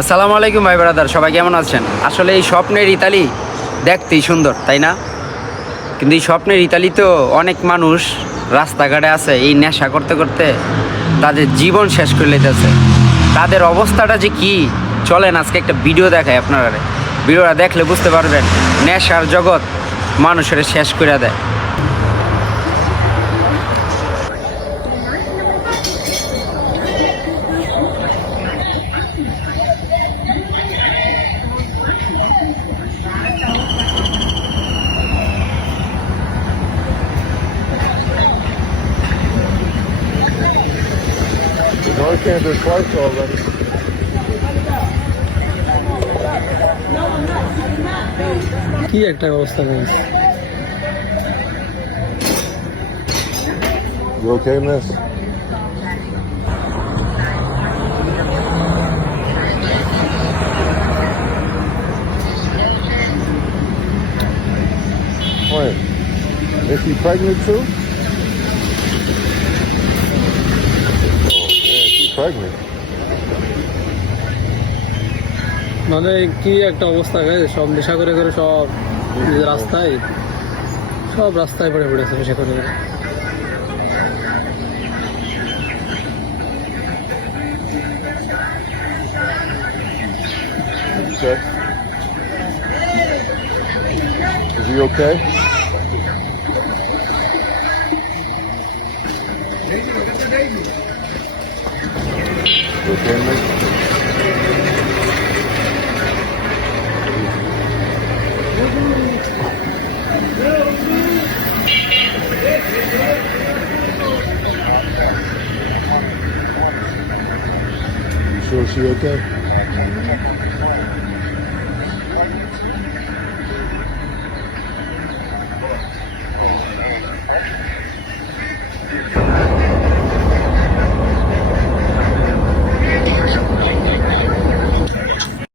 আসসালামু আলাইকুম ভাই ব্রাদার, সবাই কেমন আছেন? আসলে এই স্বপ্নের ইতালি দেখতেই সুন্দর, তাই না? কিন্তু এই স্বপ্নের ইতালিতে অনেক মানুষ রাস্তাঘাটে আছে এই নেশা করতে করতে তাদের জীবন শেষ করে লেতেছে। তাদের অবস্থাটা যে কি, চলেন আজকে একটা ভিডিও দেখায় আপনারা। ভিডিওটা দেখলে বুঝতে পারবেন নেশার জগৎ মানুষের শেষ করে দেয়। North Campus twice already. কি একটা অবস্থা হয়েছে। You okay, miss? What? Is she pregnant too? Oh, man, she's pregnant. মানে কি একটা অবস্থা গেছে, সব নেশা করে করে সব রাস্তায় পড়ে পড়েছে নেশা করে করে। Okay. Is he okay? You okay, miss? You sure she okay?